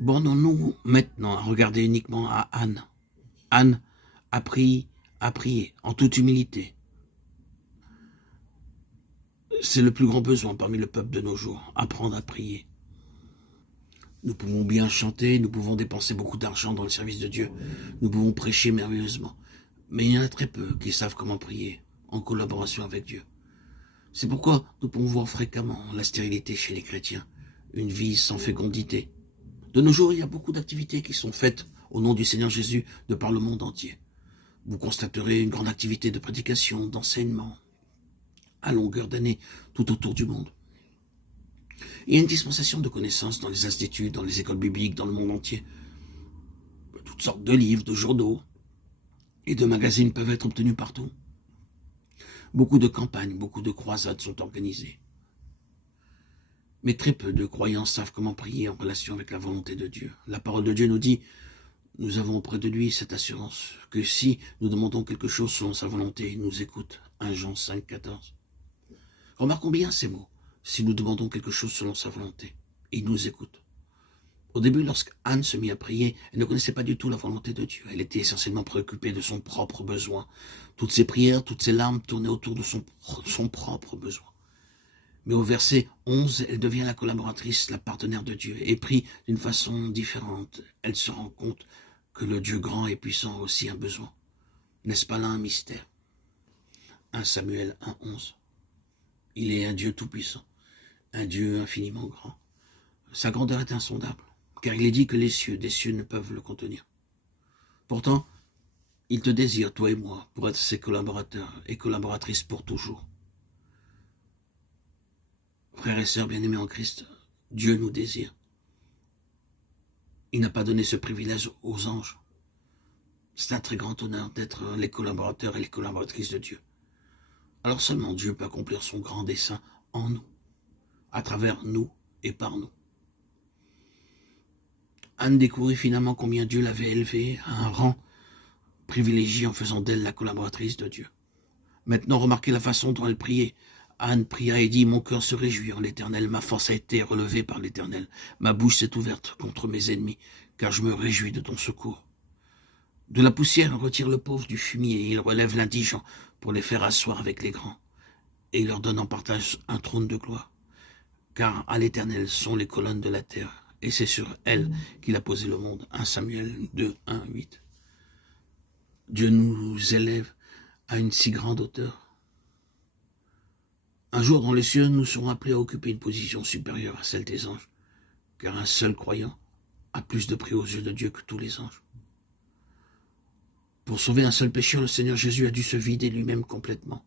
Bornons-nous maintenant à regarder uniquement à Anne. Anne a prié en toute humilité. C'est le plus grand besoin parmi le peuple de nos jours, apprendre à prier. Nous pouvons bien chanter, nous pouvons dépenser beaucoup d'argent dans le service de Dieu, nous pouvons prêcher merveilleusement, mais il y en a très peu qui savent comment prier en collaboration avec Dieu. C'est pourquoi nous pouvons voir fréquemment la stérilité chez les chrétiens, une vie sans fécondité. De nos jours, il y a beaucoup d'activités qui sont faites au nom du Seigneur Jésus de par le monde entier. Vous constaterez une grande activité de prédication, d'enseignement, à longueur d'année, tout autour du monde. Il y a une dispensation de connaissances dans les instituts, dans les écoles bibliques, dans le monde entier. Toutes sortes de livres, de journaux et de magazines peuvent être obtenus partout. Beaucoup de campagnes, beaucoup de croisades sont organisées. Mais très peu de croyants savent comment prier en relation avec la volonté de Dieu. La parole de Dieu nous dit, nous avons auprès de lui cette assurance, que si nous demandons quelque chose selon sa volonté, il nous écoute. 1 Jean 5, 14. Remarquons bien ces mots. Si nous demandons quelque chose selon sa volonté, il nous écoute. Au début, lorsqu'Anne se mit à prier, elle ne connaissait pas du tout la volonté de Dieu. Elle était essentiellement préoccupée de son propre besoin. Toutes ses prières, toutes ses larmes tournaient autour de son propre besoin. Mais au verset 11, elle devient la collaboratrice, la partenaire de Dieu, et prie d'une façon différente. Elle se rend compte que le Dieu grand et puissant a aussi un besoin. N'est-ce pas là un mystère? 1 Samuel 1,11. Il est un Dieu tout-puissant, un Dieu infiniment grand. Sa grandeur est insondable, car il est dit que les cieux des cieux ne peuvent le contenir. Pourtant, il te désire, toi et moi, pour être ses collaborateurs et collaboratrices pour toujours. Frères et sœurs bien-aimés en Christ, Dieu nous désire. Il n'a pas donné ce privilège aux anges. C'est un très grand honneur d'être les collaborateurs et les collaboratrices de Dieu. Alors seulement Dieu peut accomplir son grand dessein en nous, à travers nous et par nous. Anne découvrit finalement combien Dieu l'avait élevée à un rang privilégié en faisant d'elle la collaboratrice de Dieu. Maintenant, remarquez la façon dont elle priait. Anne pria et dit, « Mon cœur se réjouit en l'Éternel, ma force a été relevée par l'Éternel. Ma bouche s'est ouverte contre mes ennemis, car je me réjouis de ton secours. » De la poussière, il retire le pauvre du fumier, il relève l'indigent pour les faire asseoir avec les grands, et il leur donne en partage un trône de gloire. Car à l'Éternel sont les colonnes de la terre, et c'est sur elles qu'il a posé le monde. 1 Samuel 2, 1, 8. Dieu nous élève à une si grande hauteur. Un jour dans les cieux, nous serons appelés à occuper une position supérieure à celle des anges, car un seul croyant a plus de prix aux yeux de Dieu que tous les anges. Pour sauver un seul pécheur, le Seigneur Jésus a dû se vider lui-même complètement.